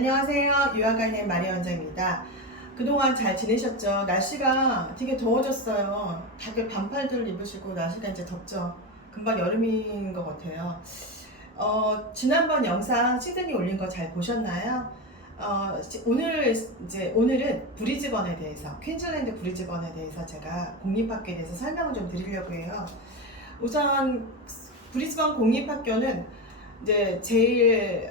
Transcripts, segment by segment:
안녕하세요. 유아가인의 마리아 원장입니다. 그동안 잘 지내셨죠? 날씨가 되게 더워졌어요. 다들 반팔들 입으시고 날씨가 이제 덥죠. 금방 여름인 것 같아요. 지난번 영상 시드니 올린 거 잘 보셨나요? 오늘은 브리즈번에 대해서, 퀸즐랜드 브리즈번에 대해서 제가 공립학교에 대해서 설명을 좀 드리려고 해요. 우선 브리즈번 공립학교는 이제 제일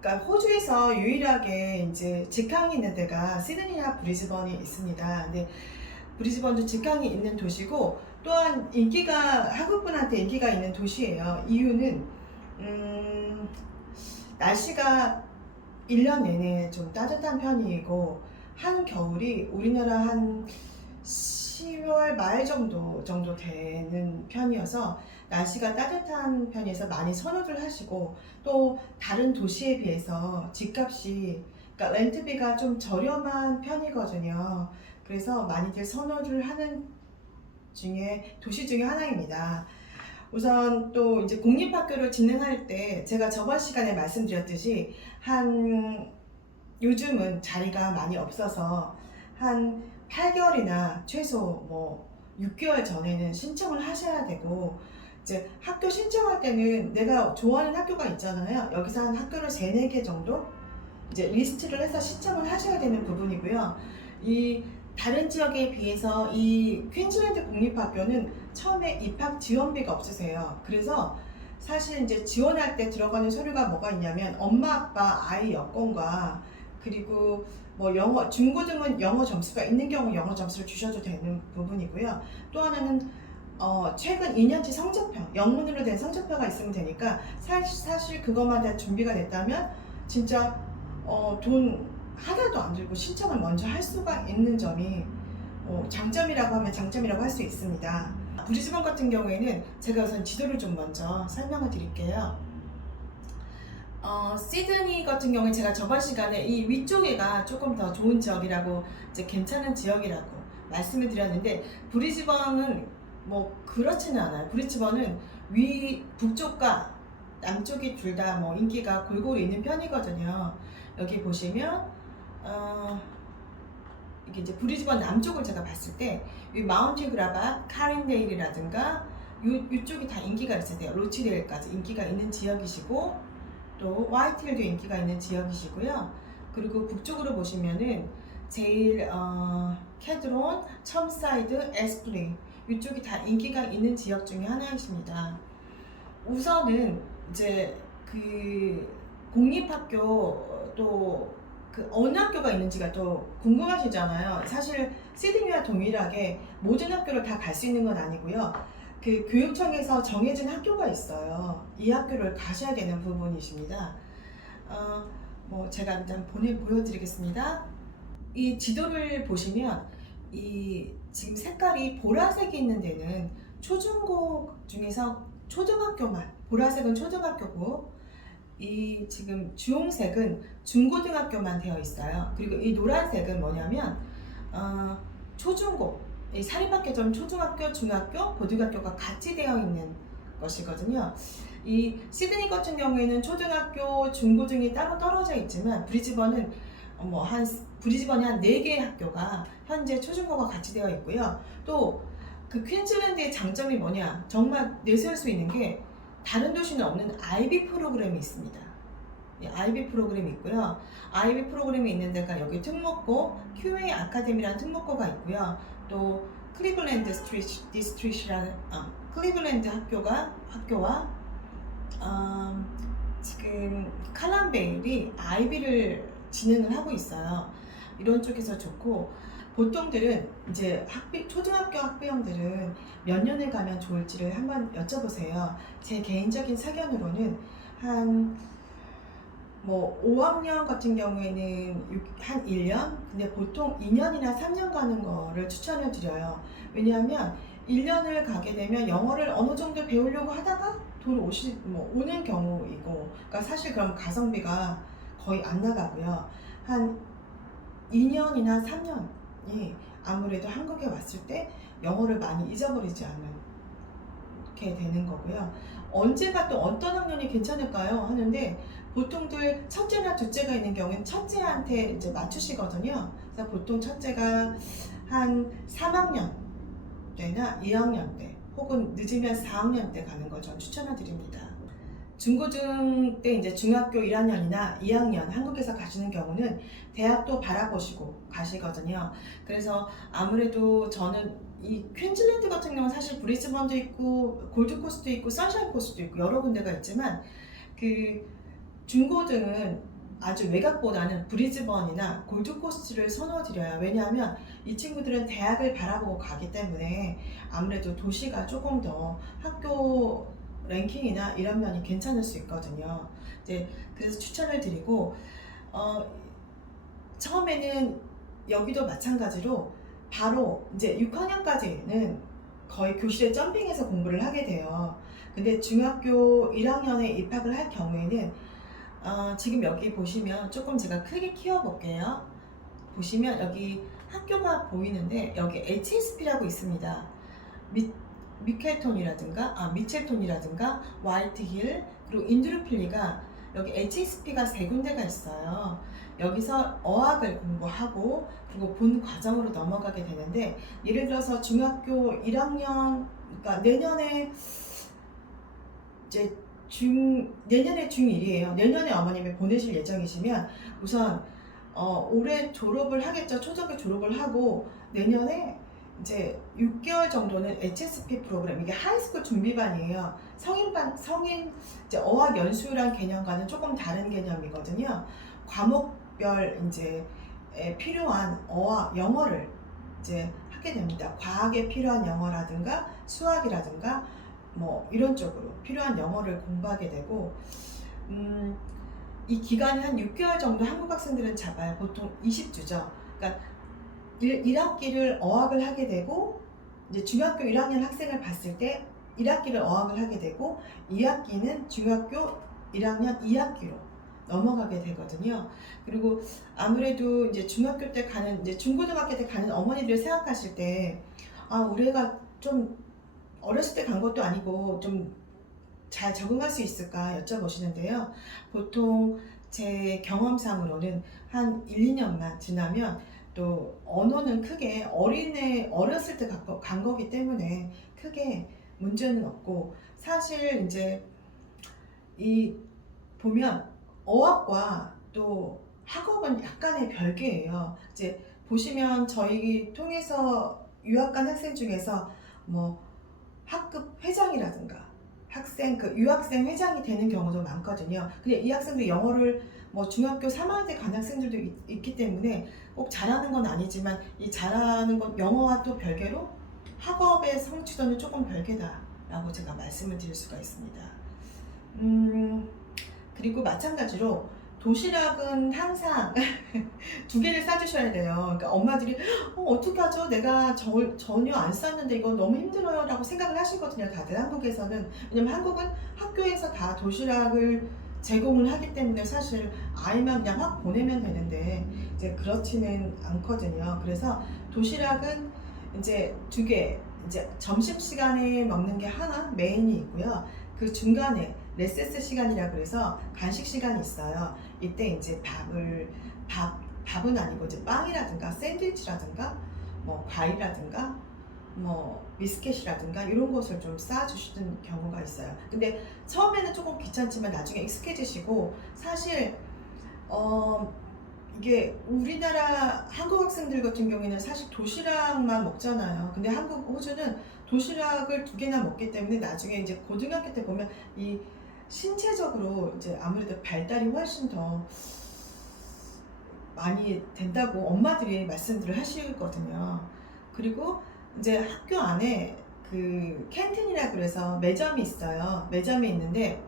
그러니까 호주에서 유일하게 이제 직항이 있는 데가 시드니나 브리즈번이 있습니다. 근데 브리즈번도 직항이 있는 도시고 또한 한국분한테 인기가 있는 도시예요. 이유는 날씨가 1년 내내 좀 따뜻한 편이고 한겨울이 우리나라 한 10월 말 정도 되는 편이어서 날씨가 따뜻한 편이어서 많이 선호를 하시고 또 다른 도시에 비해서 집값이 그러니까 렌트비가 좀 저렴한 편이거든요. 그래서 많이들 선호를 하는 도시 중에 하나입니다. 우선 또 이제 공립학교를 진행할 때 제가 저번 시간에 말씀드렸듯이 요즘은 자리가 많이 없어서 한 8개월이나 최소 6개월 전에는 신청을 하셔야 되고 이제 학교 신청할 때는 내가 좋아하는 학교가 있잖아요. 여기서 한 학교를 3, 4개 정도 이제 리스트를 해서 신청을 하셔야 되는 부분이고요. 이 다른 지역에 비해서 이 퀸즐랜드 공립학교는 처음에 입학 지원비가 없으세요. 그래서 사실 이제 지원할 때 들어가는 서류가 뭐가 있냐면 엄마 아빠 아이 여건과 그리고 영어 중고등은 영어 점수가 있는 경우 영어 점수를 주셔도 되는 부분이고요. 또 하나는 최근 2년치 성적표, 영문으로 된 성적표가 있으면 되니까 사실 그것만 다 준비가 됐다면 진짜 돈 하나도 안 들고 신청을 먼저 할 수가 있는 점이 장점이라고 하면 장점이라고 할 수 있습니다. 브리즈번 같은 경우에는 제가 우선 지도를 좀 먼저 설명을 드릴게요. 시드니 같은 경우에 제가 저번 시간에 이 위쪽에가 조금 더 좋은 지역이라고 이제 괜찮은 지역이라고 말씀을 드렸는데 브리즈번은 그렇지는 않아요. 브리즈번은 북쪽과 남쪽이 둘 다 인기가 골고루 있는 편이거든요. 여기 보시면 이게 이제 브리즈번 남쪽을 제가 봤을 때 이 마운틴 그라바, 카린데일이라든가 이쪽이 다 인기가 있으세요. 로치데일까지 인기가 있는 지역이시고 또 화이트힐도 인기가 있는 지역이시고요. 그리고 북쪽으로 보시면은 제일 캐드론, 첨사이드, 에스프리 이쪽이 다 인기가 있는 지역 중에 하나이십니다. 우선은 이제 그 공립학교 또 그 어느 학교가 있는지가 또 궁금하시잖아요. 사실 시드니와 동일하게 모든 학교를 다 갈 수 있는 건 아니고요. 그 교육청에서 정해진 학교가 있어요. 이 학교를 가셔야 되는 부분이십니다. 제가 일단 보여드리겠습니다. 이 지도를 보시면 이 지금 색깔이 보라색이 있는 데는 초중고 중에서 초등학교만, 보라색은 초등학교고 이 지금 주홍색은 중고등학교만 되어 있어요. 그리고 이 노란색은 뭐냐면 초중고, 이 사립학교처럼 초등학교, 중학교, 고등학교가 같이 되어 있는 것이거든요. 이 시드니 같은 경우에는 초등학교, 중고등이 따로 떨어져 있지만 브리즈번이 한 4개의 학교가 현재 초중고가 같이 되어 있고요. 또 그 퀸즐랜드의 장점이 뭐냐, 정말 내세울 수 있는 게 다른 도시는 없는 IB 프로그램이 있습니다. IB 프로그램이 있고요. IB 프로그램이 있는 데가 여기 특목고, QA 아카데미라는 특목고가 있고요. 또 클리블랜드 디스트리트라는 클리블랜드 학교와 지금 칼럼베일이 IB를 진행을 하고 있어요. 이런 쪽에서 좋고 보통들은 이제 초등학교 학부형들은 몇 년을 가면 좋을지를 한번 여쭤보세요. 제 개인적인 사견으로는 한 5학년 같은 경우에는 한 1년? 근데 보통 2년이나 3년 가는 거를 추천을 드려요. 왜냐하면 1년을 가게 되면 영어를 어느 정도 배우려고 하다가 오는 경우이고, 그러니까 사실 그럼 가성비가 거의 안 나가고요. 한 2년이나 3년이 아무래도 한국에 왔을 때 영어를 많이 잊어버리지 않은 그렇게 되는 거고요. 언제가 또 어떤 학년이 괜찮을까요? 하는데 보통들 첫째나 둘째가 있는 경우는 첫째한테 이제 맞추시거든요. 그래서 보통 첫째가 한 3학년 때나 2학년 때 혹은 늦으면 4학년 때 가는 걸 전 추천을 드립니다. 중고등 때 이제 중학교 1학년이나 2학년 한국에서 가시는 경우는 대학도 바라보시고 가시거든요. 그래서 아무래도 저는 이 퀸즐랜드 같은 경우는 사실 브리즈번도 있고 골드코스트도 있고 선샤인 코스트도 있고 여러 군데가 있지만 그 중고등은 아주 외곽보다는 브리즈번이나 골드코스트를 선호드려요. 왜냐하면 이 친구들은 대학을 바라보고 가기 때문에 아무래도 도시가 조금 더 학교 랭킹이나 이런 면이 괜찮을 수 있거든요. 이제 그래서 추천을 드리고 처음에는 여기도 마찬가지로 바로 이제 6학년까지는 거의 교실에 점핑해서 공부를 하게 돼요. 근데 중학교 1학년에 입학을 할 경우에는 지금 여기 보시면 조금 제가 크게 키워볼게요. 보시면 여기 학교가 보이는데 여기 HSP라고 있습니다. 미첼톤이라든가 화이트힐 그리고 인드루필리가 여기 HSP가 세 군데가 있어요. 여기서 어학을 공부하고 그리고 본 과정으로 넘어가게 되는데 예를 들어서 중학교 1학년 그러니까 내년에 이제 내년에 중1이에요. 내년에 어머님이 보내실 예정이시면 우선 올해 졸업을 하겠죠. 초등학교 졸업을 하고 내년에 이제 6개월 정도는 HSP 프로그램, 이게 하이스쿨 준비반이에요. 성인 이제 어학 연수란 개념과는 조금 다른 개념이거든요. 과목별 이제 필요한 어학 영어를 이제 하게 됩니다. 과학에 필요한 영어라든가 수학이라든가 뭐 이런 쪽으로 필요한 영어를 공부하게 되고 이 기간이 한 6개월 정도 한국 학생들은 잡아요. 보통 20주죠. 그러니까 1학기를 어학을 하게 되고 이제 중학교 1학년 학생을 봤을 때 1학기를 어학을 하게 되고 2학기는 중학교 1학년 2학기로 넘어가게 되거든요. 그리고 아무래도 이제 중학교 때 가는 이제 중고등학교 때 가는 어머니들이 생각하실 때 우리 애가 좀 어렸을 때 간 것도 아니고 좀 잘 적응할 수 있을까 여쭤보시는데요. 보통 제 경험상으로는 한 1, 2년만 지나면 또 언어는 크게 어렸을 때 간 거기 때문에 크게 문제는 없고 사실 이제 이 보면 어학과 또 학업은 약간의 별개예요. 이제 보시면 저희 통해서 유학 간 학생 중에서 뭐 학급 회장이라든가 유학생 회장이 되는 경우도 많거든요. 근데 이 학생들 영어를 뭐 중학교 3학년 때 간 학생들도 있기 때문에 꼭 잘하는 건 아니지만 이 잘하는 건 영어와 또 별개로 학업의 성취도는 조금 별개다라고 제가 말씀을 드릴 수가 있습니다. 그리고 마찬가지로 도시락은 항상 2개를 싸주셔야 돼요. 그러니까 엄마들이 어떡하죠? 내가 전혀 안 쌌는데 이거 너무 힘들어요 라고 생각을 하시거든요. 다들 한국에서는. 왜냐면 한국은 학교에서 다 도시락을 제공을 하기 때문에 사실 아이만 그냥 확 보내면 되는데 이제 그렇지는 않거든요. 그래서 도시락은 이제 2개, 이제 점심시간에 먹는 게 하나 메인이 있고요. 그 중간에 레세스 시간이라 그래서 간식 시간이 있어요. 이때 이제 밥은 아니고 이제 빵이라든가 샌드위치라든가 뭐 과일이라든가 뭐 비스켓이라든가 이런 것을 좀 쌓아주시는 경우가 있어요. 근데 처음에는 조금 귀찮지만 나중에 익숙해지시고 사실 이게 우리나라 한국 학생들 같은 경우에는 사실 도시락만 먹잖아요. 근데 호주는 도시락을 2개나 먹기 때문에 나중에 이제 고등학교 때 보면 이 신체적으로 이제 아무래도 발달이 훨씬 더 많이 된다고 엄마들이 말씀들을 하시거든요. 그리고 이제 학교 안에 그 캔틴이라 그래서 매점이 있어요. 매점이 있는데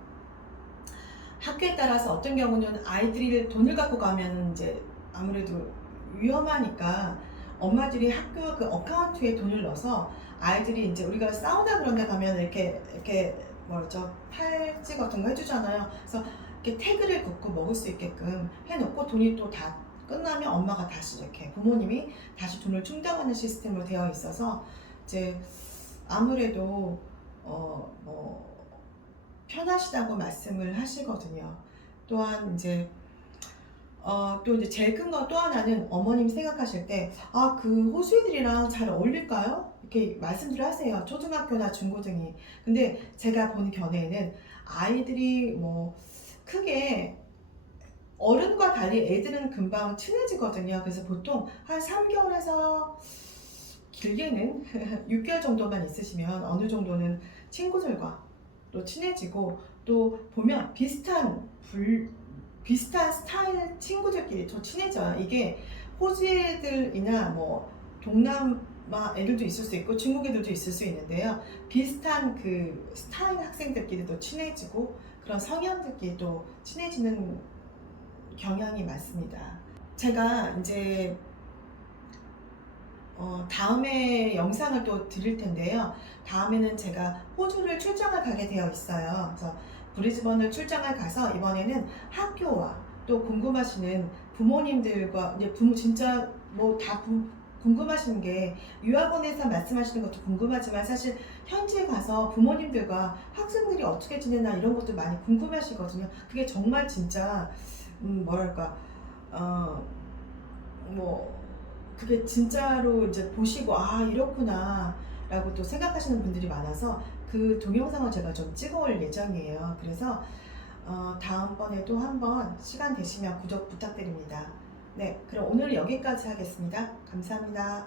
학교에 따라서 어떤 경우는 아이들이 돈을 갖고 가면 이제 아무래도 위험하니까 엄마들이 학교 그 어카운트에 돈을 넣어서 아이들이 이제 우리가 사우나 그런 데 가면 이렇게 뭐죠? 팔찌 같은 거 해주잖아요. 그래서 이렇게 태그를 긋고 먹을 수 있게끔 해놓고 돈이 또 다 끝나면 엄마가 다시 이렇게 부모님이 다시 돈을 충당하는 시스템으로 되어 있어서 이제 아무래도 편하시다고 말씀을 하시거든요. 또한 이제 또 이제 제일 큰 거 또 하나는 어머님이 생각하실 때, 아, 그 호수애들이랑 잘 어울릴까요? 이렇게 말씀들을 하세요. 초등학교나 중고등이. 근데 제가 본 견해에는 아이들이 뭐 크게 어른과 달리 애들은 금방 친해지거든요. 그래서 보통 한 3개월에서 길게는 6개월 정도만 있으시면 어느 정도는 친구들과 또 친해지고, 또 보면 비슷한 스타일 친구들끼리 더 친해져요. 이게 호주 애들이나 뭐 동남아 애들도 있을 수 있고 중국 애들도 있을 수 있는데요. 비슷한 그 스타일 학생들끼리도 친해지고 그런 성향들끼리도 친해지는 경향이 많습니다. 제가 이제 다음에 영상을 또 드릴 텐데요. 다음에는 제가 호주를 출장을 가게 되어 있어요. 그래서 브리즈번을 출장을 가서 이번에는 학교와 또 궁금하시는 부모님들과 이제 진짜 뭐 다 궁금하시는 게, 유학원에서 말씀하시는 것도 궁금하지만 사실 현지에 가서 부모님들과 학생들이 어떻게 지내나 이런 것도 많이 궁금하시거든요. 그게 정말 진짜 뭐랄까 뭐 그게 진짜로 이제 보시고 아 이렇구나 라고 또 생각하시는 분들이 많아서 그 동영상을 제가 좀 찍어올 예정이에요. 그래서 다음번에도 한번 시간 되시면 구독 부탁드립니다. 네, 그럼 오늘 여기까지 하겠습니다. 감사합니다.